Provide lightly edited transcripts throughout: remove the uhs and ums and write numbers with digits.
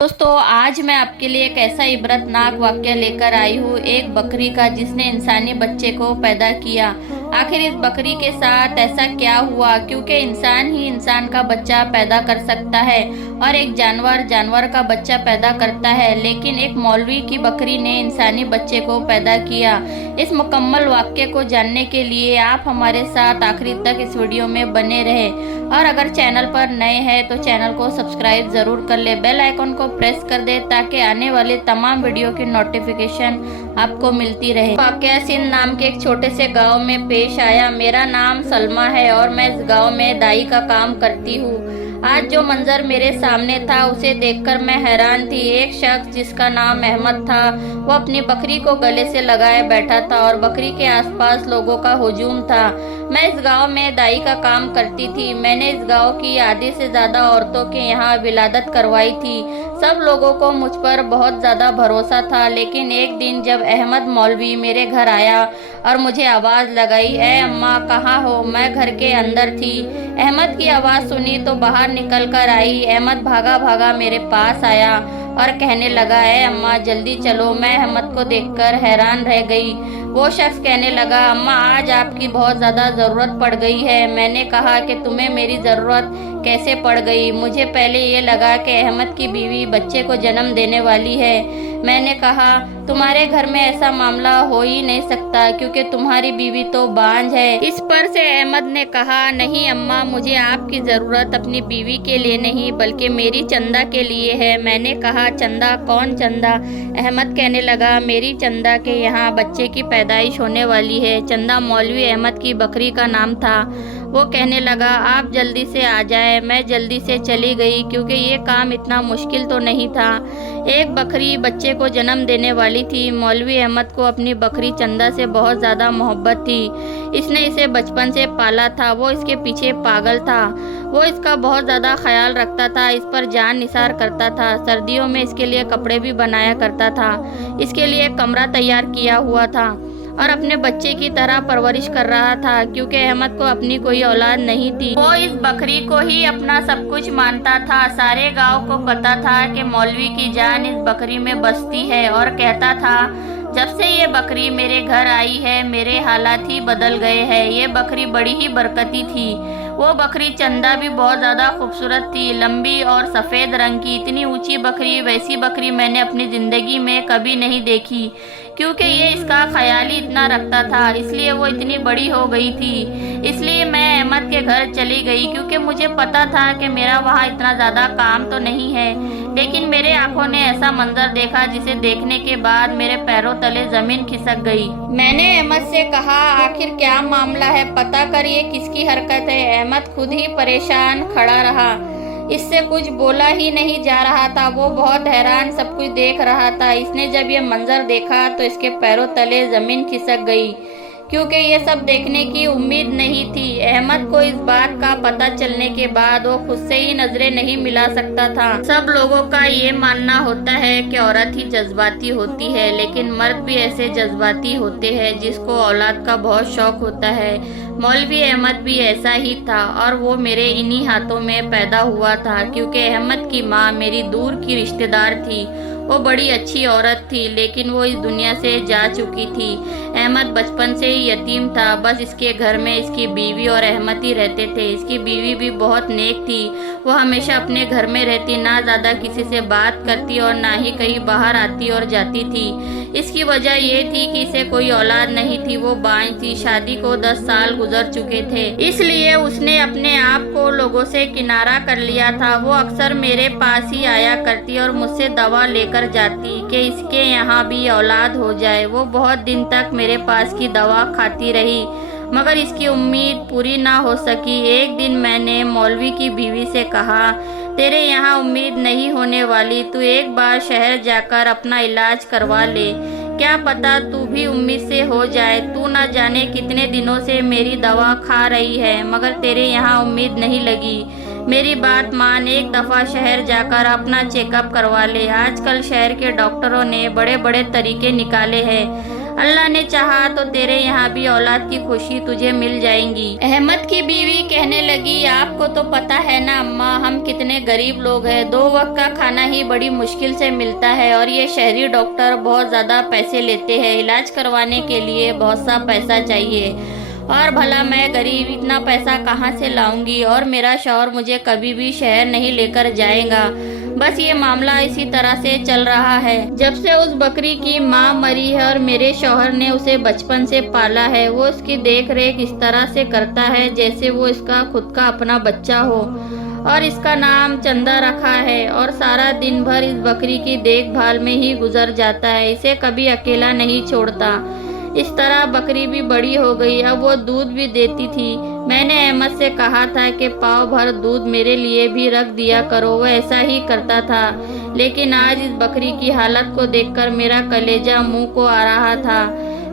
दोस्तों, आज मैं आपके लिए एक ऐसा इबरतनाक वाक़या लेकर आई हूँ, एक बकरी का जिसने इंसानी बच्चे को पैदा किया। आखिर इस बकरी के साथ ऐसा क्या हुआ? क्योंकि इंसान ही इंसान का बच्चा पैदा कर सकता है और एक जानवर जानवर का बच्चा पैदा करता है, लेकिन एक मौलवी की बकरी ने इंसानी बच्चे को पैदा किया। इस मुकम्मल वाक़ये को जानने के लिए आप हमारे साथ आखिरी तक इस वीडियो में बने रहें और अगर चैनल पर नए हैं तो चैनल को सब्सक्राइब ज़रूर कर ले, बेल आइकन को प्रेस कर दे ताकि आने वाले तमाम वीडियो की नोटिफिकेशन आपको मिलती रहे। वाक़या सिंध नाम के एक छोटे से गांव में पेश आया। मेरा नाम सलमा है और मैं इस गांव में दाई का काम करती हूँ। आज जो मंजर मेरे सामने था उसे देखकर मैं हैरान थी। एक शख्स जिसका नाम अहमद था, वो अपनी बकरी को गले से लगाए बैठा था और बकरी के आसपास लोगों का हुजूम था। मैं इस गांव में दाई का काम करती थी। मैंने इस गांव की आधे से ज़्यादा औरतों के यहाँ विलादत करवाई थी। सब लोगों को मुझ पर बहुत ज़्यादा भरोसा था, लेकिन एक दिन जब अहमद मौलवी मेरे घर आया और मुझे आवाज़ लगाई, ए अम्मा कहाँ हो? मैं घर के अंदर थी। अहमद की आवाज़ सुनी तो बाहर निकल कर आई। अहमद भागा भागा मेरे पास आया और कहने लगा, ए अम्मा जल्दी चलो। मैं अहमद को देखकर हैरान रह गई। वो शख्स कहने लगा, अम्मा आज आपकी बहुत ज़्यादा ज़रूरत पड़ गई है। मैंने कहा कि तुम्हें मेरी ज़रूरत कैसे पड़ गई? मुझे पहले ये लगा कि अहमद की बीवी बच्चे को जन्म देने वाली है। मैंने कहा, तुम्हारे घर में ऐसा मामला हो ही नहीं सकता क्योंकि तुम्हारी बीवी तो बांझ है। इस पर से अहमद ने कहा, नहीं अम्मा, मुझे आपकी ज़रूरत अपनी बीवी के लिए नहीं बल्कि मेरी चंदा के लिए है। मैंने कहा, चंदा? कौन चंदा? अहमद कहने लगा, मेरी चंदा के यहाँ बच्चे की पैदाइश होने वाली है। चंदा मौलवी अहमद की बकरी का नाम था। वो कहने लगा, आप जल्दी से आ जाए। मैं जल्दी से चली गई क्योंकि ये काम इतना मुश्किल तो नहीं था। एक बकरी बच्चे को जन्म देने वाली थी। मौलवी अहमद को अपनी बकरी चंदा से बहुत ज़्यादा मोहब्बत थी। इसने इसे बचपन से पाला था। वो इसके पीछे पागल था। वो इसका बहुत ज़्यादा ख्याल रखता था, इस पर जान निसार करता था। सर्दियों में इसके लिए कपड़े भी बनाया करता था। इसके लिए कमरा तैयार किया हुआ था और अपने बच्चे की तरह परवरिश कर रहा था क्योंकि अहमद को अपनी कोई औलाद नहीं थी। वो इस बकरी को ही अपना सब कुछ मानता था। सारे गांव को पता था कि मौलवी की जान इस बकरी में बसती है और कहता था, जब से ये बकरी मेरे घर आई है मेरे हालात ही बदल गए हैं। ये बकरी बड़ी ही बरकती थी। वो बकरी चंदा भी बहुत ज़्यादा खूबसूरत थी, लंबी और सफ़ेद रंग की। इतनी ऊंची बकरी, वैसी बकरी मैंने अपनी ज़िंदगी में कभी नहीं देखी क्योंकि ये इसका ख्याल ही इतना रखता था, इसलिए वो इतनी बड़ी हो गई थी। इसलिए मैं अहमद के घर चली गई क्योंकि मुझे पता था कि मेरा वहाँ इतना ज़्यादा काम तो नहीं है। लेकिन मेरे आंखों ने ऐसा मंजर देखा जिसे देखने के बाद मेरे पैरों तले ज़मीन खिसक गई। मैंने अहमद से कहा, आखिर क्या मामला है? पता कर, ये किसकी हरकत है? अहमद खुद ही परेशान खड़ा रहा। इससे कुछ बोला ही नहीं जा रहा था। वो बहुत हैरान सब कुछ देख रहा था। इसने जब ये मंजर देखा तो इसके पैरों तले ज़मीन खिसक गई क्योंकि ये सब देखने की उम्मीद नहीं थी। अहमद को इस बात का पता चलने के बाद वो खुद से ही नजरें नहीं मिला सकता था। सब लोगों का ये मानना होता है कि औरत ही जज्बाती होती है, लेकिन मर्द भी ऐसे जज्बाती होते हैं जिसको औलाद का बहुत शौक होता है। मौलवी अहमद भी ऐसा ही था और वो मेरे इन्हीं हाथों में पैदा हुआ था क्योंकि अहमद की माँ मेरी दूर की रिश्तेदार थी। वो बड़ी अच्छी औरत थी लेकिन वो इस दुनिया से जा चुकी थी। अहमद बचपन से ही यतीम था। बस इसके घर में इसकी बीवी और अहमद ही रहते थे। इसकी बीवी भी बहुत नेक थी। वो हमेशा अपने घर में रहती, ना ज़्यादा किसी से बात करती और ना ही कहीं बाहर आती और जाती थी। इसकी वजह ये थी कि इसे कोई औलाद नहीं थी। वो बांझ थी। शादी को 10 साल गुजर चुके थे, इसलिए उसने अपने आप को लोगों से किनारा कर लिया था। वो अक्सर मेरे पास ही आया करती और मुझसे दवा लेकर जाती कि इसके यहाँ भी औलाद हो जाए। वो बहुत दिन तक मेरे पास की दवा खाती रही मगर इसकी उम्मीद पूरी ना हो सकी। एक दिन मैंने मौलवी की बीवी से कहा, तेरे यहाँ उम्मीद नहीं होने वाली, तू एक बार शहर जाकर अपना इलाज करवा ले। क्या पता तू भी उम्मीद से हो जाए। तू ना जाने कितने दिनों से मेरी दवा खा रही है मगर तेरे यहाँ उम्मीद नहीं लगी। मेरी बात मान, एक दफ़ा शहर जाकर अपना चेकअप करवा ले। आजकल शहर के डॉक्टरों ने बड़े बड़े तरीके निकाले हैं। अल्लाह ने चाहा तो तेरे यहाँ भी औलाद की खुशी तुझे मिल जाएंगी। अहमद की बीवी कहने लगी, आपको तो पता है ना अम्मा, हम कितने गरीब लोग हैं, 2 वक्त का खाना ही बड़ी मुश्किल से मिलता है और ये शहरी डॉक्टर बहुत ज़्यादा पैसे लेते हैं, इलाज करवाने के लिए बहुत सा पैसा चाहिए और भला मैं गरीब इतना पैसा कहाँ से लाऊंगी और मेरा शौहर मुझे कभी भी शहर नहीं लेकर जाएगा। बस ये मामला इसी तरह से चल रहा है। जब से उस बकरी की माँ मरी है और मेरे शौहर ने उसे बचपन से पाला है, वो उसकी देख रेख इस तरह से करता है जैसे वो इसका खुद का अपना बच्चा हो और इसका नाम चंदा रखा है और सारा दिन भर इस बकरी की देखभाल में ही गुजर जाता है, इसे कभी अकेला नहीं छोड़ता। इस तरह बकरी भी बड़ी हो गई, अब वो दूध भी देती थी। मैंने अहमद से कहा था कि पाव भर दूध मेरे लिए भी रख दिया करो, वो ऐसा ही करता था, लेकिन आज इस बकरी की हालत को देखकर मेरा कलेजा मुंह को आ रहा था।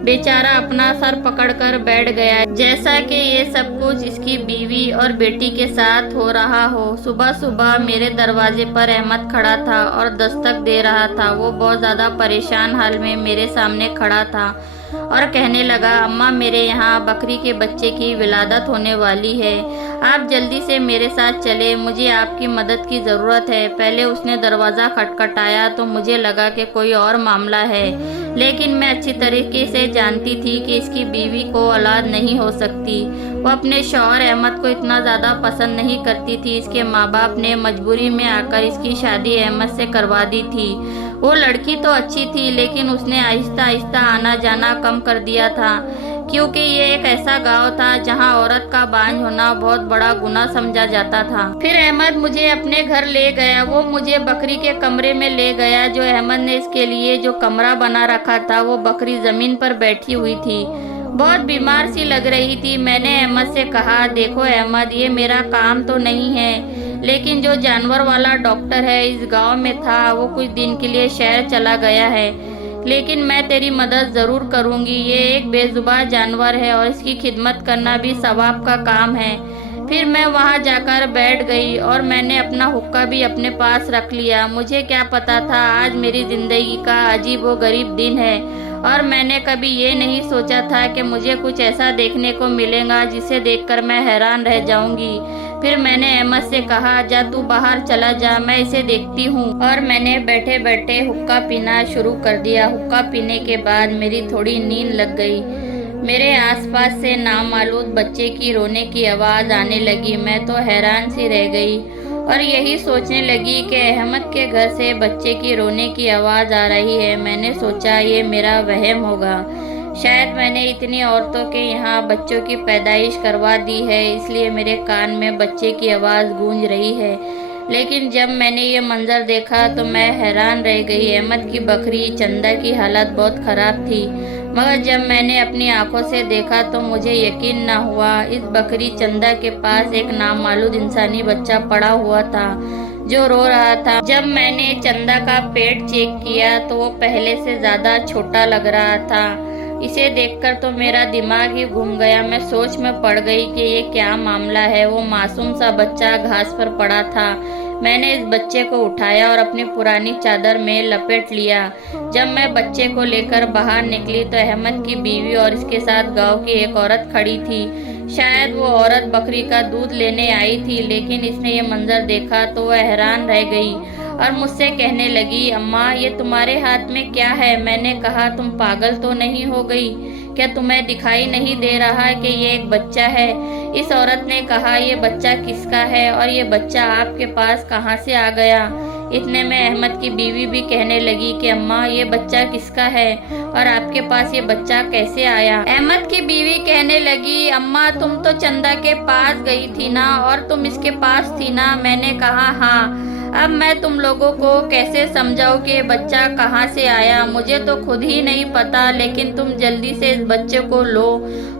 बेचारा अपना सर पकड़कर बैठ गया जैसा कि ये सब कुछ इसकी बीवी और बेटी के साथ हो रहा हो। सुबह सुबह मेरे दरवाजे पर अहमद खड़ा था और दस्तक दे रहा था। वो बहुत ज़्यादा परेशान हाल में मेरे सामने खड़ा था और कहने लगा, अम्मा मेरे यहाँ बकरी के बच्चे की विलादत होने वाली है, आप जल्दी से मेरे साथ चले, मुझे आपकी मदद की ज़रूरत है। पहले उसने दरवाज़ा खटखटाया तो मुझे लगा कि कोई और मामला है, लेकिन मैं अच्छी तरीके से जानती थी कि इसकी बीवी को औलाद नहीं हो सकती। वो अपने शौहर अहमद को इतना ज़्यादा पसंद नहीं करती थी। इसके माँ बाप ने मजबूरी में आकर इसकी शादी अहमद से करवा दी थी। वो लड़की तो अच्छी थी, लेकिन उसने आहिस्ता आहिस्ता आना जाना कम कर दिया था, क्योंकि ये एक ऐसा गांव था जहां औरत का बांझ होना बहुत बड़ा गुनाह समझा जाता था। फिर अहमद मुझे अपने घर ले गया। वो मुझे बकरी के कमरे में ले गया जो अहमद ने इसके लिए जो कमरा बना रखा था। वो बकरी जमीन पर बैठी हुई थी, बहुत बीमार सी लग रही थी। मैंने अहमद से कहा, देखो अहमद, ये मेरा काम तो नहीं है, लेकिन जो जानवर वाला डॉक्टर है इस गांव में था, वो कुछ दिन के लिए शहर चला गया है, लेकिन मैं तेरी मदद ज़रूर करूंगी। ये एक बेजुबान जानवर है और इसकी खिदमत करना भी सवाब का काम है। फिर मैं वहां जाकर बैठ गई और मैंने अपना हुक्का भी अपने पास रख लिया। मुझे क्या पता था आज मेरी ज़िंदगी का अजीब व गरीब दिन है और मैंने कभी ये नहीं सोचा था कि मुझे कुछ ऐसा देखने को मिलेगा जिसे देखकर मैं हैरान रह जाऊंगी। फिर मैंने अहमद से कहा, जा तू बाहर चला जा, मैं इसे देखती हूँ। और मैंने बैठे बैठे हुक्का पीना शुरू कर दिया। हुक्का पीने के बाद मेरी थोड़ी नींद लग गई। मेरे आसपास से नामालूम बच्चे की रोने की आवाज़ आने लगी। मैं तो हैरान सी रह गई और यही सोचने लगी कि अहमद के घर से बच्चे की रोने की आवाज़ आ रही है। मैंने सोचा ये मेरा वहम होगा, शायद मैंने इतनी औरतों के यहाँ बच्चों की पैदाइश करवा दी है, इसलिए मेरे कान में बच्चे की आवाज़ गूंज रही है। लेकिन जब मैंने ये मंजर देखा तो मैं हैरान रह गई। अहमद की बकरी चंदा की हालत बहुत ख़राब थी, मगर जब मैंने अपनी आंखों से देखा तो मुझे यकीन न हुआ। इस बकरी चंदा के पास एक नामालूम इंसानी बच्चा पड़ा हुआ था जो रो रहा था। जब मैंने चंदा का पेट चेक किया तो वो पहले से ज़्यादा छोटा लग रहा था। इसे देखकर तो मेरा दिमाग ही घूम गया। मैं सोच में पड़ गई कि ये क्या मामला है। वो मासूम सा बच्चा घास पर पड़ा था। मैंने इस बच्चे को उठाया और अपनी पुरानी चादर में लपेट लिया। जब मैं बच्चे को लेकर बाहर निकली तो अहमद की बीवी और इसके साथ गांव की एक औरत खड़ी थी। शायद वो औरत बकरी का दूध लेने आई थी, लेकिन इसने ये मंजर देखा तो वह हैरान रह गई और मुझसे कहने लगी, अम्मा ये तुम्हारे हाथ में क्या है? मैंने कहा, तुम पागल तो नहीं हो गई? क्या तुम्हें दिखाई नहीं दे रहा कि ये एक बच्चा है? इस औरत ने कहा, ये बच्चा किसका है और ये बच्चा आपके पास कहाँ से आ गया? इतने में अहमद की बीवी भी कहने लगी कि अम्मा ये बच्चा किसका है और आपके पास ये बच्चा कैसे आया? अहमद की बीवी कहने लगी, अम्मा तुम तो चंदा के पास गई थी ना और तुम इसके पास थी ना? मैंने कहा हाँ। अब मैं तुम लोगों को कैसे समझाऊं कि बच्चा कहाँ से आया? मुझे तो खुद ही नहीं पता, लेकिन तुम जल्दी से इस बच्चे को लो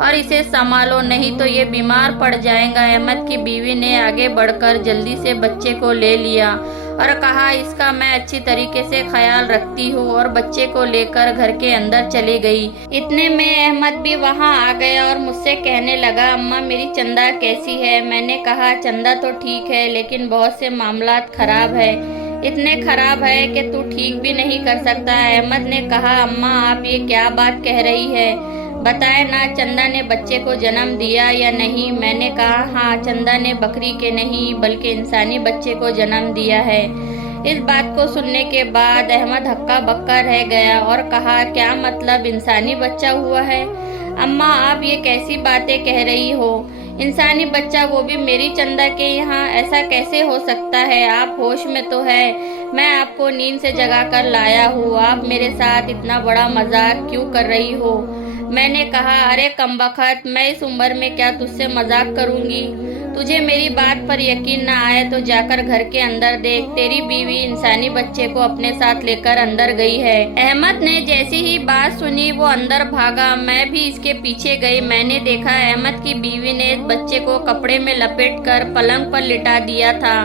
और इसे संभालो, नहीं तो ये बीमार पड़ जाएगा। अहमद की बीवी ने आगे बढ़कर जल्दी से बच्चे को ले लिया और कहा, इसका मैं अच्छी तरीके से ख्याल रखती हूँ, और बच्चे को लेकर घर के अंदर चली गई। इतने में अहमद भी वहाँ आ गया और मुझसे कहने लगा, अम्मा मेरी चंदा कैसी है? मैंने कहा, चंदा तो ठीक है, लेकिन बहुत से मामलात खराब है। इतने खराब है कि तू ठीक भी नहीं कर सकता। अहमद ने कहा, अम्मा आप ये क्या बात कह रही है, बताए ना चंदा ने बच्चे को जन्म दिया या नहीं। मैंने कहा, हाँ, चंदा ने बकरी के नहीं बल्कि इंसानी बच्चे को जन्म दिया है। इस बात को सुनने के बाद अहमद हक्का बक्का रह गया और कहा, क्या मतलब इंसानी बच्चा हुआ है? अम्मा आप ये कैसी बातें कह रही हो? इंसानी बच्चा, वो भी मेरी चंदा के यहाँ? ऐसा कैसे हो सकता है? आप होश में तो है? मैं आपको नींद से जगा कर लाया हूँ, आप मेरे साथ इतना बड़ा मजाक क्यों कर रही हो? मैंने कहा, अरे कमबख्त, मैं इस उम्र में क्या तुझसे मजाक करूंगी? तुझे मेरी बात पर यकीन ना आए तो जाकर घर के अंदर देख, तेरी बीवी इंसानी बच्चे को अपने साथ लेकर अंदर गई है। अहमद ने जैसी ही बात सुनी वो अंदर भागा। मैं भी इसके पीछे गई। मैंने देखा अहमद की बीवी ने इस बच्चे को कपड़े में लपेटकर पलंग पर लिटा दिया था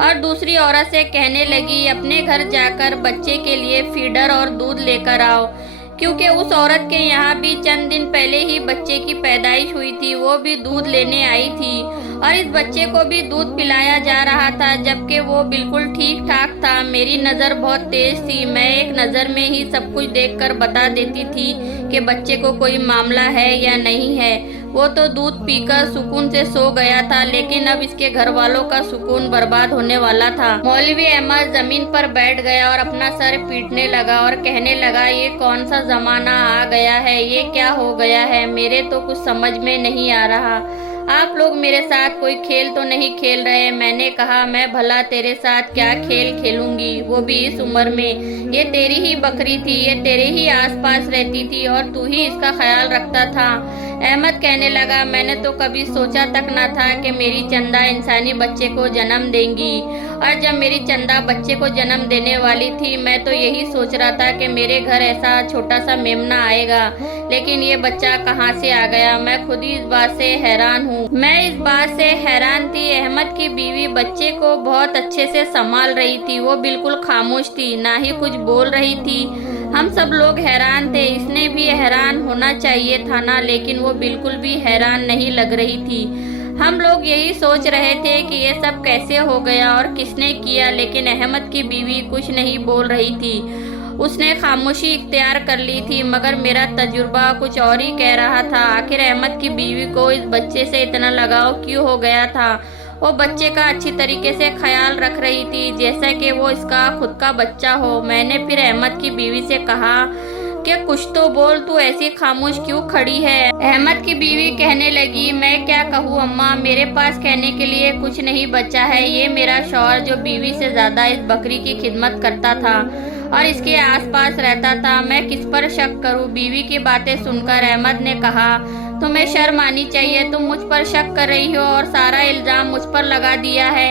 और दूसरी औरत से कहने लगी, अपने घर जाकर बच्चे के लिए फीडर और दूध लेकर आओ, क्योंकि उस औरत के यहाँ भी चंद दिन पहले ही बच्चे की पैदाइश हुई थी। वो भी दूध लेने आई थी और इस बच्चे को भी दूध पिलाया जा रहा था, जबकि वो बिल्कुल ठीक ठाक था। मेरी नज़र बहुत तेज थी, मैं एक नज़र में ही सब कुछ देखकर बता देती थी कि बच्चे को कोई मामला है या नहीं है। वो तो दूध पीकर सुकून से सो गया था, लेकिन अब इसके घर वालों का सुकून बर्बाद होने वाला था। मौलवी अहमद जमीन पर बैठ गया और अपना सर पीटने लगा और कहने लगा, ये कौन सा जमाना आ गया है, ये क्या हो गया है, मेरे तो कुछ समझ में नहीं आ रहा। आप लोग मेरे साथ कोई खेल तो नहीं खेल रहे? मैंने कहा, मैं भला तेरे साथ क्या खेल खेलूंगी, वो भी इस उम्र में। ये तेरी ही बकरी थी, ये तेरे ही आसपास रहती थी और तू ही इसका ख्याल रखता था। अहमद कहने लगा, मैंने तो कभी सोचा तक न था कि मेरी चंदा इंसानी बच्चे को जन्म देंगी, और जब मेरी चंदा बच्चे को जन्म देने वाली थी मैं तो यही सोच रहा था कि मेरे घर ऐसा छोटा सा मेमना आएगा, लेकिन ये बच्चा कहाँ से आ गया। मैं खुद ही इस बात से हैरान हूँ। मैं इस बात से हैरान थी। अहमद की बीवी बच्चे को बहुत अच्छे से संभाल रही थी, वो बिल्कुल खामोश थी, ना ही कुछ बोल रही थी। हम सब लोग हैरान थे। इसने भी हैरान होना चाहिए था ना, लेकिन वो बिल्कुल भी हैरान नहीं लग रही थी। हम लोग यही सोच रहे थे कि ये सब कैसे हो गया और किसने किया, लेकिन अहमद की बीवी कुछ नहीं बोल रही थी। उसने खामोशी इख्तियार कर ली थी, मगर मेरा तजुर्बा कुछ और ही कह रहा था। आखिर अहमद की बीवी को इस बच्चे से इतना लगाव क्यों हो गया था? वो बच्चे का अच्छी तरीके से ख्याल रख रही थी, जैसा कि वो इसका खुद का बच्चा हो। मैंने फिर अहमद की बीवी से कहा कि कुछ तो बोल, तू ऐसी खामोश क्यों खड़ी है? अहमद की बीवी कहने लगी, मैं क्या कहूँ अम्मा, मेरे पास कहने के लिए कुछ नहीं बचा है। ये मेरा शौहर जो बीवी से ज्यादा इस बकरी की खिदमत करता था और इसके आसपास रहता था, मैं किस पर शक करूं? बीवी की बातें सुनकर अहमद ने कहा, तुम्हें शर्म आनी चाहिए, तुम मुझ पर शक कर रही हो और सारा इल्जाम मुझ पर लगा दिया है।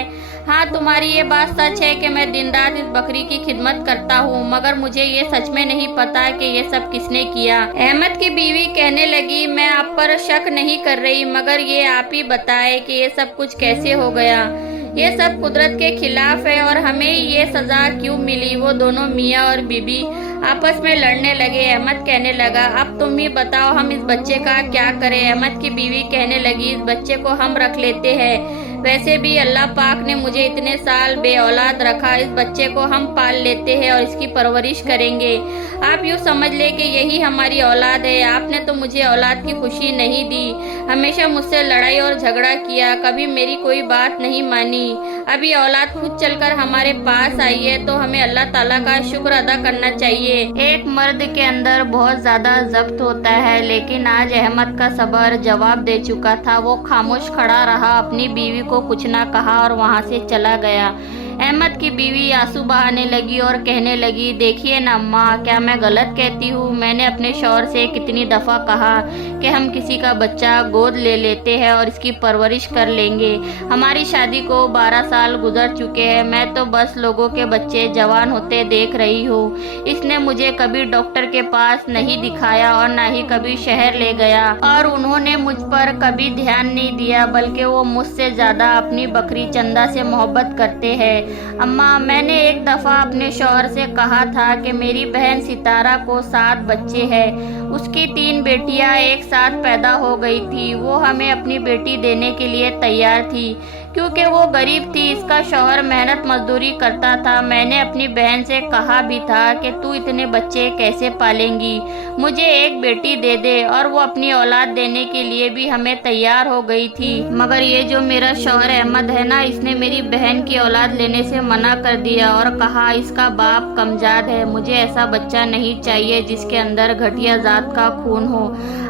हाँ, तुम्हारी ये बात सच है कि मैं दिन रात इस बकरी की खिदमत करता हूँ, मगर मुझे ये सच में नहीं पता कि ये सब किसने किया। अहमद की बीवी कहने लगी, मैं आप पर शक नहीं कर रही, मगर ये आप ही बताए कि ये सब कुछ कैसे हो गया। ये सब कुदरत के खिलाफ है और हमें ये सजा क्यों मिली? वो दोनों मियाँ और बीबी आपस में लड़ने लगे। अहमद कहने लगा, अब तुम ही बताओ हम इस बच्चे का क्या करें? अहमद की बीवी कहने लगी, इस बच्चे को हम रख लेते हैं, वैसे भी अल्लाह पाक ने मुझे इतने साल बे औलाद रखा, इस बच्चे को हम पाल लेते हैं और इसकी परवरिश करेंगे। आप यूँ समझ ले कि यही हमारी औलाद है। आपने तो मुझे औलाद की खुशी नहीं दी, हमेशा मुझसे लड़ाई और झगड़ा किया, कभी मेरी कोई बात नहीं मानी। अभी औलाद खुद चलकर हमारे पास आई है तो हमें अल्लाह ताला का शुक्र अदा करना चाहिए। एक मर्द के अंदर बहुत ज्यादा जब्त होता है, लेकिन आज अहमद का सब्र जवाब दे चुका था। वो खामोश खड़ा रहा, अपनी बीवी को कुछ ना कहा और वहां से चला गया। अहमद की बीवी आंसू बहाने लगी और कहने लगी, देखिए ना अम्मा, क्या मैं गलत कहती हूँ? मैंने अपने शौहर से कितनी दफ़ा कहा कि हम किसी का बच्चा गोद ले लेते हैं और इसकी परवरिश कर लेंगे। हमारी शादी को 12 साल गुजर चुके हैं, मैं तो बस लोगों के बच्चे जवान होते देख रही हूँ। इसने मुझे कभी डॉक्टर के पास नहीं दिखाया और ना ही कभी शहर ले गया, और उन्होंने मुझ पर कभी ध्यान नहीं दिया, बल्कि वो मुझसे ज़्यादा अपनी बकरी चंदा से मोहब्बत करते हैं। अम्मा, मैंने एक दफ़ा अपने शौहर से कहा था कि मेरी बहन सितारा को 7 बच्चे हैं, उसकी 3 बेटियां एक साथ पैदा हो गई थी, वो हमें अपनी बेटी देने के लिए तैयार थी, क्योंकि वो गरीब थी। इसका शौहर मेहनत मजदूरी करता था। मैंने अपनी बहन से कहा भी था कि तू इतने बच्चे कैसे पालेंगी, मुझे एक बेटी दे दे, और वो अपनी औलाद देने के लिए भी हमें तैयार हो गई थी। मगर ये जो मेरा शौहर अहमद है ना, इसने मेरी बहन की औलाद लेने से मना कर दिया और कहा इसका बाप कमजाद है, मुझे ऐसा बच्चा नहीं चाहिए जिसके अंदर घटिया जात का खून हो।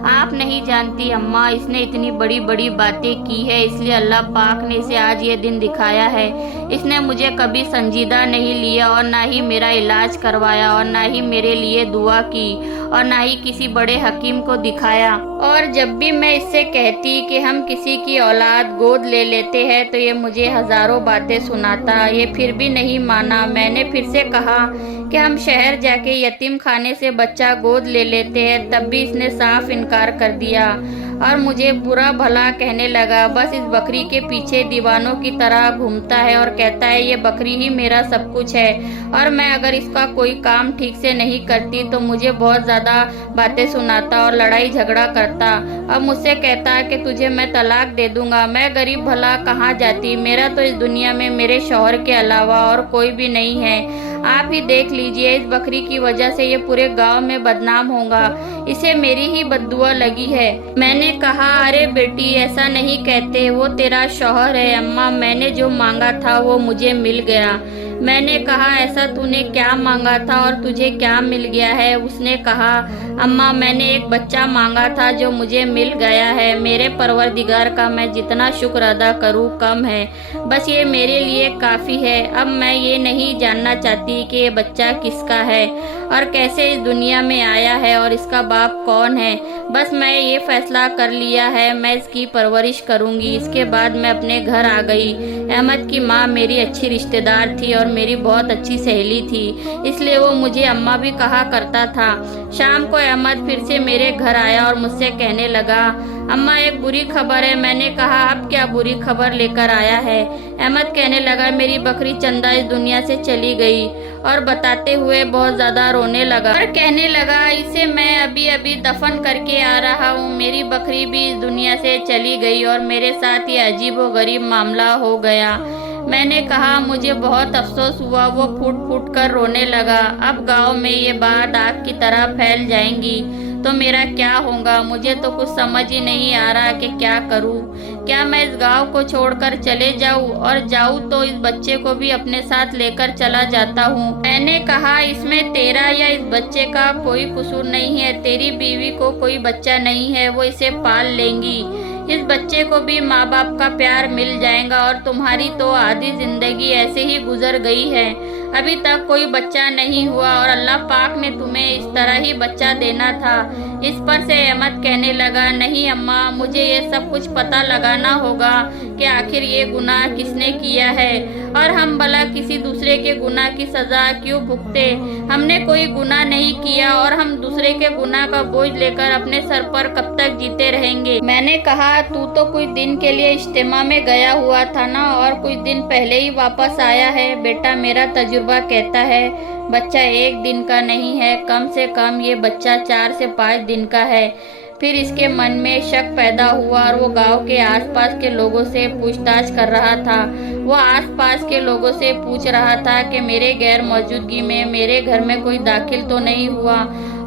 आप नहीं जानती अम्मा, इसने इतनी बड़ी बड़ी बातें की है, इसलिए अल्लाह पाक ने इसे आज ये दिन दिखाया है। इसने मुझे कभी संजीदा नहीं लिया और ना ही मेरा इलाज करवाया और ना ही मेरे लिए दुआ की और ना ही किसी बड़े हकीम को दिखाया। और जब भी मैं इससे कहती कि हम किसी की औलाद गोद ले लेते हैं तो ये मुझे हजारों बातें सुनाता। ये फिर भी नहीं माना। मैंने फिर से कहा कि हम शहर जाके यतीम खाने से बच्चा गोद ले लेते हैं, तब भी इसने साफ इनकार कर दिया और मुझे बुरा भला कहने लगा। बस इस बकरी के पीछे दीवानों की तरह घूमता है और कहता है ये बकरी ही मेरा सब कुछ है, और मैं अगर इसका कोई काम ठीक से नहीं करती तो मुझे बहुत ज़्यादा बातें सुनाता और लड़ाई झगड़ा करता। अब मुझसे कहता है कि तुझे मैं तलाक दे दूंगा। मैं गरीब भला कहाँ जाती, मेरा तो इस दुनिया में मेरे शौहर के अलावा और कोई भी नहीं है। आप ही देख लीजिए, इस बकरी की वजह से ये पूरे गांव में बदनाम होगा, इसे मेरी ही बद्दुआ लगी है। मैंने कहा अरे बेटी ऐसा नहीं कहते, वो तेरा शौहर है। अम्मा मैंने जो मांगा था वो मुझे मिल गया। मैंने कहा ऐसा तूने क्या मांगा था और तुझे क्या मिल गया है? उसने कहा अम्मा मैंने एक बच्चा मांगा था जो मुझे मिल गया है। मेरे परवरदिगार का मैं जितना शुक्र अदा करूँ कम है, बस ये मेरे लिए काफ़ी है। अब मैं ये नहीं जानना चाहती कि ये बच्चा किसका है और कैसे इस दुनिया में आया है और इसका बाप कौन है। बस मैं ये फैसला कर लिया है, मैं इसकी परवरिश करूँगी। इसके बाद मैं अपने घर आ गई। अहमद की माँ मेरी अच्छी रिश्तेदार थी और मेरी बहुत अच्छी सहेली थी, इसलिए वो मुझे अम्मा भी कहा करता था। शाम को अहमद फिर से मेरे घर आया और मुझसे कहने लगा अम्मा एक बुरी खबर है। मैंने कहा अब क्या बुरी खबर लेकर आया है? अहमद कहने लगा मेरी बकरी चंदा इस दुनिया से चली गई, और बताते हुए बहुत ज़्यादा रोने लगा और कहने लगा इसे मैं अभी अभी दफन करके आ रहा हूँ। मेरी बकरी भी इस दुनिया से चली गई और मेरे साथ ये अजीबोगरीब मामला हो गया। मैंने कहा मुझे बहुत अफसोस हुआ। वो फूट फूट कर रोने लगा। अब गांव में ये बात आग की तरह फैल जाएंगी तो मेरा क्या होगा? मुझे तो कुछ समझ ही नहीं आ रहा कि क्या करूं। क्या मैं इस गांव को छोड़कर चले जाऊं, और जाऊं तो इस बच्चे को भी अपने साथ लेकर चला जाता हूं। मैंने कहा इसमें तेरा या इस बच्चे का कोई कसूर नहीं है। तेरी बीवी को कोई बच्चा नहीं है, वो इसे पाल लेंगी। इस बच्चे को भी माँ बाप का प्यार मिल जाएगा और तुम्हारी तो आधी जिंदगी ऐसे ही गुजर गई है। अभी तक कोई बच्चा नहीं हुआ और अल्लाह पाक ने तुम्हें इस तरह ही बच्चा देना था। इस पर से अहमद कहने लगा नहीं अम्मा, मुझे ये सब कुछ पता लगाना होगा कि आखिर ये गुनाह किसने किया है और हम भला किसी दूसरे के गुनाह की सजा क्यों भुगते। हमने कोई गुनाह नहीं किया और हम दूसरे के गुनाह का बोझ लेकर अपने सर पर कब तक जीते रहेंगे। मैंने कहा तू तो कुछ दिन के लिए इज्तिमा में गया हुआ था ना, और कुछ दिन पहले ही वापस आया है। बेटा मेरा तजुर्बा कहता है बच्चा एक दिन का नहीं है, कम से कम ये बच्चा 4 से 5 दिन का है। फिर इसके मन में शक पैदा हुआ और वो गांव के आसपास के लोगों से पूछताछ कर रहा था। वो आसपास के लोगों से पूछ रहा था कि मेरे गैर मौजूदगी में मेरे घर में कोई दाखिल तो नहीं हुआ,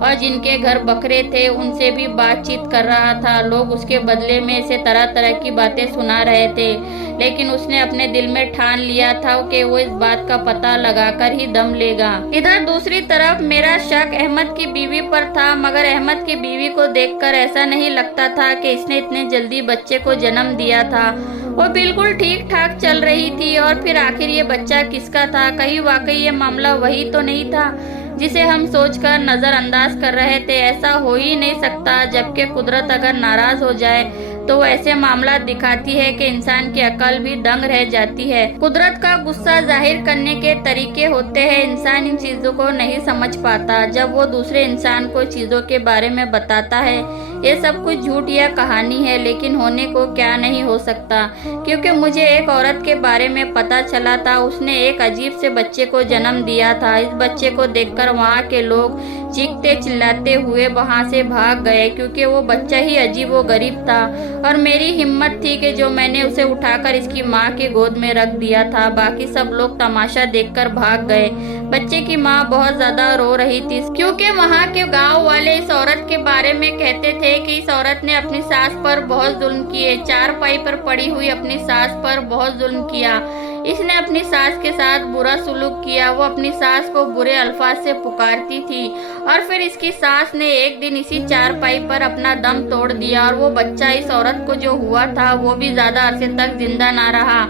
और जिनके घर बकरे थे उनसे भी बातचीत कर रहा था। लोग उसके बदले में से तरह तरह की बातें सुना रहे थे, लेकिन उसने अपने दिल में ठान लिया था कि वो इस बात का पता लगाकर ही दम लेगा। इधर दूसरी तरफ मेरा शक अहमद की बीवी पर था, मगर अहमद की बीवी को देखकर ऐसा नहीं लगता था कि इसने इतने जल्दी बच्चे को जन्म दिया था। वो बिल्कुल ठीक ठाक चल रही थी, और फिर आखिर ये बच्चा किसका था? कहीं वाकई ये मामला वही तो नहीं था जिसे हम सोचकर नजरअंदाज कर रहे थे? ऐसा हो ही नहीं सकता। जबकि कुदरत अगर नाराज हो जाए तो वो ऐसे मामला दिखाती है कि इंसान की अकल भी दंग रह जाती है। कुदरत का गुस्सा जाहिर करने के तरीके होते हैं, इंसान इन चीजों को नहीं समझ पाता। जब वो दूसरे इंसान को चीजों के बारे में बताता है ये सब कुछ झूठ या कहानी है, लेकिन होने को क्या नहीं हो सकता, क्योंकि मुझे एक औरत के बारे में पता चला था। उसने एक अजीब से बच्चे को जन्म दिया था। इस बच्चे को देखकर वहाँ के लोग चीखते चिल्लाते हुए वहाँ से भाग गए, क्योंकि वो बच्चा ही अजीब व गरीब था। और मेरी हिम्मत थी कि जो मैंने उसे उठाकर इसकी माँ की गोद में रख दिया था। बाकी सब लोग तमाशा देखकर भाग गए। बच्चे की माँ बहुत ज्यादा रो रही थी, क्योंकि वहाँ के गांव वाले इस औरत के बारे में कहते थे कि इस औरत ने अपनी सास पर बहुत जुल्म किए। चारपाई पर पड़ी हुई अपनी सास पर बहुत जुल्म किया। इसने अपनी सास के साथ बुरा सुलूक किया। वो अपनी सास को बुरे अल्फाज से पुकारती थी, और फिर इसकी सास ने एक दिन इसी चारपाई पर अपना दम तोड़ दिया, और वो बच्चा इस औरत को जो हुआ था वो भी ज्यादा अरसे तक जिंदा ना रहा।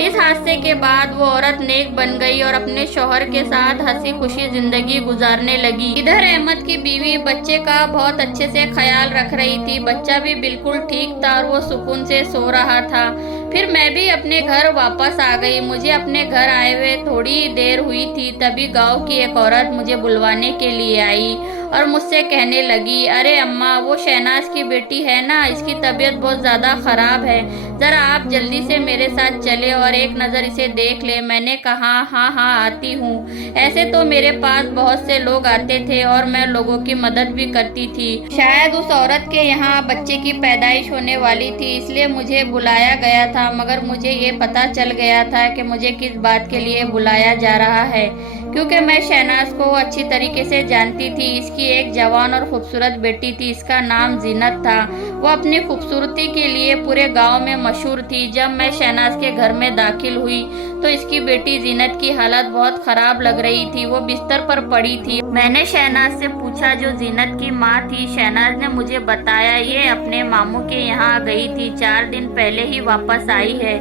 इस हादसे के बाद वो औरत नेक बन गई और अपने शौहर के साथ हंसी खुशी जिंदगी गुजारने लगी। इधर अहमद की बीवी बच्चे का बहुत अच्छे से ख्याल रख रही थी। बच्चा भी बिल्कुल ठीक था और वो सुकून से सो रहा था। फिर मैं भी अपने घर वापस आ गई। मुझे अपने घर आए हुए थोड़ी देर हुई थी, तभी गांव की एक औरत मुझे बुलवाने के लिए आई और मुझसे कहने लगी, अरे अम्मा, वो शहनाज की बेटी है ना, इसकी तबीयत बहुत ज़्यादा ख़राब है, ज़रा आप जल्दी से मेरे साथ चले और एक नज़र इसे देख ले। मैंने कहा, हाँ हाँ आती हूँ। ऐसे तो मेरे पास बहुत से लोग आते थे और मैं लोगों की मदद भी करती थी। शायद उस औरत के यहाँ बच्चे की पैदाइश होने वाली थी, इसलिए मुझे बुलाया गया था, मगर मुझे ये पता चल गया था कि मुझे किस बात के लिए बुलाया जा रहा है, क्योंकि मैं शहनाज को अच्छी तरीके से जानती थी। इसकी एक जवान और खूबसूरत बेटी थी, इसका नाम जीनत था। वो अपनी खूबसूरती के लिए पूरे गांव में मशहूर थी। जब मैं शहनाज के घर में दाखिल हुई तो इसकी बेटी जीनत की हालत बहुत खराब लग रही थी। वो बिस्तर पर पड़ी थी। मैंने शहनाज से पूछा, जो जीनत की माँ थी। शहनाज ने मुझे बताया, ये अपने मामू के यहाँ गई थी, 4 दिन पहले ही वापस आई है।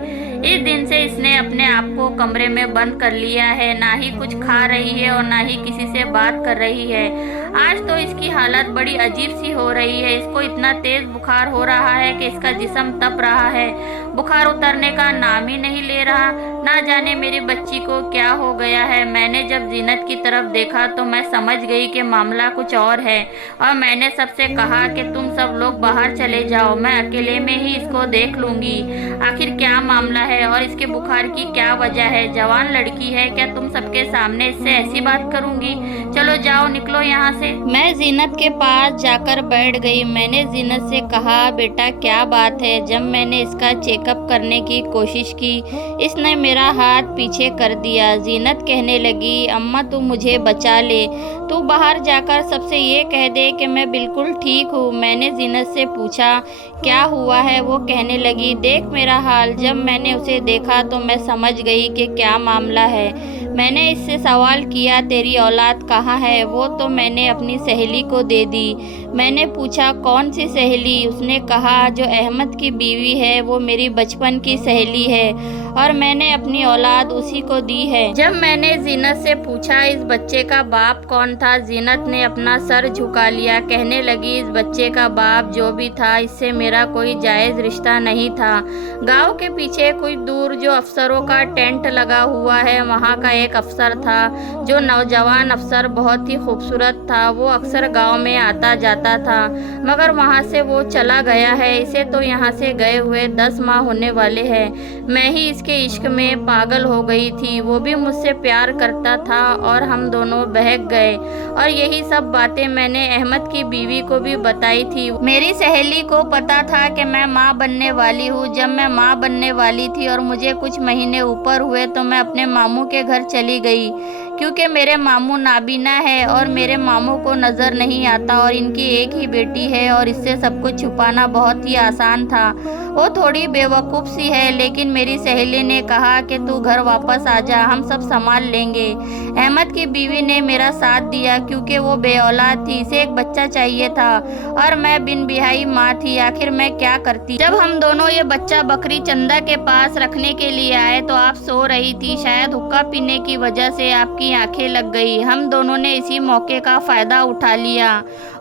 इस दिन से इसने अपने आप को कमरे में बंद कर लिया है, ना ही कुछ खा रही है और ना ही किसी से बात कर रही है। आज तो इसकी हालत बड़ी अजीब सी हो रही है। इसको इतना तेज बुखार हो रहा है कि इसका जिस्म तप रहा है। बुखार उतरने का नाम ही नहीं ले रहा। ना जाने मेरी बच्ची को क्या हो गया है। मैंने जब जीनत की तरफ देखा तो मैं समझ गई कि मामला कुछ और है, और मैंने सबसे कहा कि तुम सब लोग बाहर चले जाओ, मैं अकेले में ही इसको देख लूंगी। आखिर क्या मामला है और इसके बुखार की क्या वजह है? जवान लड़की है, क्या तुम सबके सामने इससे ऐसी बात करूंगी? चलो जाओ, निकलो यहाँ से। मैं जीनत के पास जाकर बैठ गई। मैंने जीनत से कहा, बेटा क्या बात है? जब मैंने इसका चेकअप करने की कोशिश की, इसने मेरा हाथ पीछे कर दिया। जीनत कहने लगी, अम्मा तू मुझे बचा ले, तू बाहर जाकर सबसे ये कह दे कि मैं बिल्कुल ठीक हूँ। मैंने जीनत से पूछा, क्या हुआ है? वो कहने लगी, देख मेरा हाल। जब मैंने उसे देखा तो मैं समझ गई कि क्या मामला है। मैंने इससे सवाल किया, तेरी औलाद कहाँ है? वो तो मैंने अपनी सहेली को दे दी। मैंने पूछा, कौन सी सहेली? उसने कहा, जो अहमद की बीवी है, वो मेरी बचपन की सहेली है और मैंने अपनी औलाद उसी को दी है। जब मैंने जीनत से पूछा, इस बच्चे का बाप कौन था? जीनत ने अपना सर झुका लिया। कहने लगी, इस बच्चे का बाप जो भी था, इससे मेरा कोई जायज़ रिश्ता नहीं था। गांव के पीछे कुछ दूर जो अफसरों का टेंट लगा हुआ है, वहाँ का एक अफसर था, जो नौजवान अफसर बहुत ही खूबसूरत था। वो अक्सर गांव में आता जाता था, मगर वहाँ से वो चला गया है। इसे तो यहाँ से गए हुए 10 माह होने वाले हैं। मैं ही इसके इश्क में पागल हो गई थी। वो भी मुझसे प्यार करता था और हम दोनों बहक गए। और यही सब बातें मैंने अहमद की बीवी को भी बताई थी। मेरी सहेली को पता था कि मैं माँ बनने वाली हूँ। जब मैं माँ बनने वाली थी और मुझे कुछ महीने ऊपर हुए तो मैं अपने मामू के घर चली गई, क्योंकि मेरे मामू नाबीना है और मेरे मामू को नज़र नहीं आता और इनकी एक ही बेटी है और इससे सब कुछ छुपाना बहुत ही आसान था। वो थोड़ी बेवकूफ़ सी है, लेकिन मेरी सहेली ने कहा कि तू घर वापस आ जा, हम सब संभाल लेंगे। अहमद की बीवी ने मेरा साथ दिया, क्योंकि वो बेऔलाद थी, इसे एक बच्चा चाहिए था और मैं बिन बिहाई माँ थी। आखिर मैं क्या करती? जब हम दोनों ये बच्चा बकरी चंदा के पास रखने के लिए आए तो आप सो रही थी। शायद हुक्का पीने की वजह से आपकी आंखें लग गई। हम दोनों ने इसी मौके का फ़ायदा उठा लिया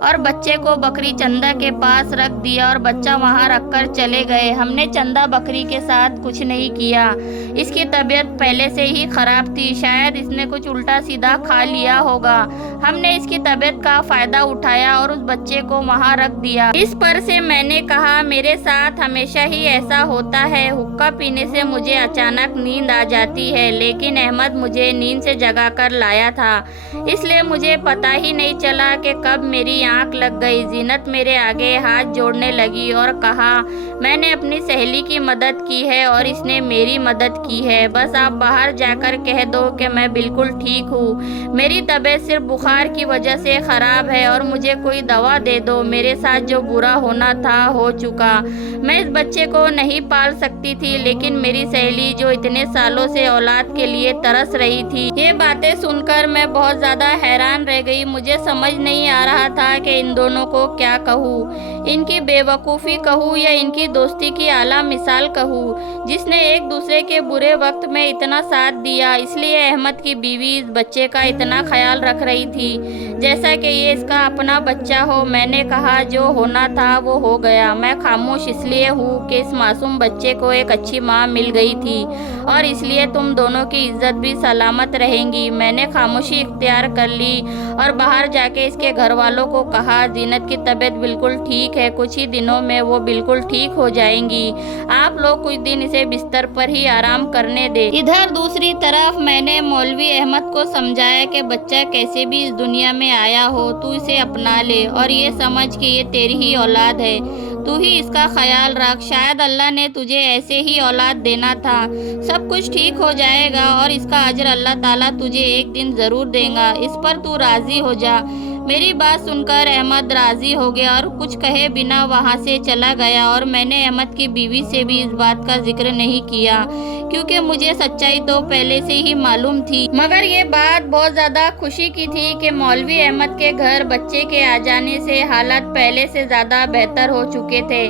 और बच्चे को बकरी चंदा के पास रख दिया और बच्चा वहाँ रखकर चले गए। हमने चंदा बकरी के साथ कुछ नहीं किया। इसकी तबीयत पहले से ही ख़राब थी, शायद इसने कुछ उल्टा सीधा खा लिया होगा। ہم نے اس کی طبیعت کا فائدہ اٹھایا اور اس بچے کو وہاں رکھ دیا۔ اس پر سے میں نے کہا میرے ساتھ ہمیشہ ہی ایسا ہوتا ہے، حقہ پینے سے مجھے اچانک نیند آ جاتی ہے، لیکن احمد مجھے نیند سے جگا کر لایا تھا، اس لیے مجھے پتہ ہی نہیں چلا کہ کب میری آنکھ لگ گئی۔ زینت میرے آگے ہاتھ جوڑنے لگی اور کہا میں نے اپنی سہیلی کی مدد کی ہے اور اس نے میری مدد کی ہے، بس آپ باہر جا کر کہہ دو کہ میں بالکل ٹھیک ہوں، میری طبیعت صرف بخار کی وجہ سے خراب ہے اور مجھے کوئی دوا دے دو، میرے ساتھ جو برا ہونا تھا ہو چکا، میں اس بچے کو نہیں پال سکتی تھی، لیکن میری سہیلی جو اتنے سالوں سے اولاد کے لیے ترس رہی تھی۔ یہ باتیں سن کر میں بہت زیادہ حیران رہ گئی، مجھے سمجھ نہیں آ رہا تھا کہ ان دونوں کو کیا کہوں، ان کی بے وقوفی کہوں یا ان کی دوستی کی اعلیٰ مثال کہوں، جس نے ایک دوسرے کے برے وقت میں اتنا ساتھ دیا۔ اس لیے احمد کی بیوی اس بچے کا اتنا خیال رکھ رہی تھی جیسا کہ یہ اس کا اپنا بچہ ہو۔ میں نے کہا جو ہونا تھا وہ ہو گیا، میں خاموش اس لیے ہوں کہ اس معصوم بچے کو ایک اچھی ماں مل گئی تھی اور اس لیے تم دونوں کی عزت بھی سلامت رہیں گی۔ میں نے خاموشی اختیار کر لی اور باہر جا کے اس کے گھر والوں کو کہا زینت کی طبیعت بالکل ٹھیک ہے، کچھ ہی دنوں میں وہ بالکل ٹھیک ہو جائیں گی، آپ لوگ کچھ دن اسے بستر پر ہی آرام کرنے دے۔ ادھر دوسری طرف میں نے مولوی احمد کو سمجھایا کہ بچہ کیسے بھی اس دنیا میں آیا ہو تو اسے اپنا لے اور یہ سمجھ کہ یہ تیری ہی اولاد ہے، تو ہی اس کا خیال رکھ، شاید اللہ نے تجھے ایسے ہی اولاد دینا تھا، سب کچھ ٹھیک ہو جائے گا اور اس کا اجر اللہ تعالیٰ تجھے ایک دن ضرور دے گا، اس پر تو راضی ہو جا۔ میری بات سن کر احمد راضی ہو گیا اور کچھ کہے بنا وہاں سے چلا گیا، اور میں نے احمد کی بیوی سے بھی اس بات کا ذکر نہیں کیا کیونکہ مجھے سچائی تو پہلے سے ہی معلوم تھی، مگر یہ بات بہت زیادہ خوشی کی تھی کہ مولوی احمد کے گھر بچے کے آ جانے سے حالات پہلے سے زیادہ بہتر ہو چکے تھے۔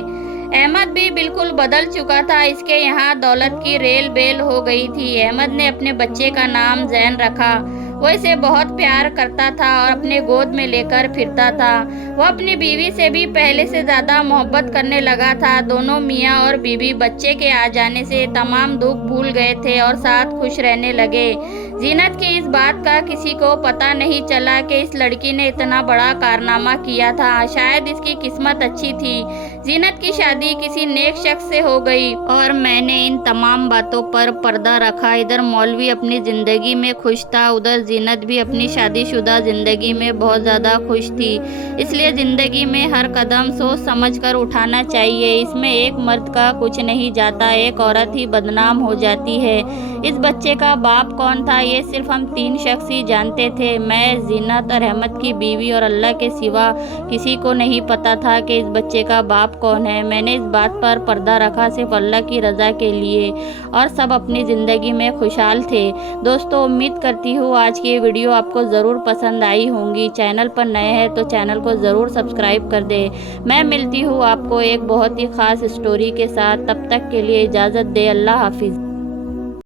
احمد بھی بالکل بدل چکا تھا، اس کے یہاں دولت کی ریل بیل ہو گئی تھی۔ احمد نے اپنے بچے کا نام زین رکھا، وہ اسے بہت پیار کرتا تھا اور اپنے گود میں لے کر پھرتا تھا، وہ اپنی بیوی سے بھی پہلے سے زیادہ محبت کرنے لگا تھا۔ دونوں میاں اور بیوی بچے کے آ جانے سے تمام دکھ بھول گئے تھے اور ساتھ خوش رہنے لگے۔ زینت کی اس بات کا کسی کو پتہ نہیں چلا کہ اس لڑکی نے اتنا بڑا کارنامہ کیا تھا، شاید اس کی قسمت اچھی تھی، زینت کی شادی کسی نیک شخص سے ہو گئی اور میں نے ان تمام باتوں پر پردہ رکھا۔ ادھر مولوی اپنی زندگی میں خوش تھا، ادھر زینت بھی اپنی شادی شدہ زندگی میں بہت زیادہ خوش تھی، اس لیے زندگی میں ہر قدم سوچ سمجھ کر اٹھانا چاہیے، اس میں ایک مرد کا کچھ نہیں جاتا، ایک عورت ہی بدنام ہو جاتی ہے۔ اس بچے کا باپ کون تھا یہ صرف ہم تین شخص ہی جانتے تھے، میں، زینت اور احمد کی بیوی، اور اللہ کے سوا کسی کو نہیں پتا تھا کہ اس بچے کا باپ کون ہے۔ میں نے اس بات پر پردہ رکھا صرف اللہ کی رضا کے لیے، اور سب اپنی زندگی میں خوشحال تھے۔ دوستو امید کرتی ہوں آج کی یہ ویڈیو آپ کو ضرور پسند آئی ہوں گی، چینل پر نئے ہیں تو چینل کو ضرور سبسکرائب کر دیں۔ میں ملتی ہوں آپ کو ایک بہت ہی خاص اسٹوری کے ساتھ، تب تک کے لیے اجازت دے، اللہ حافظ۔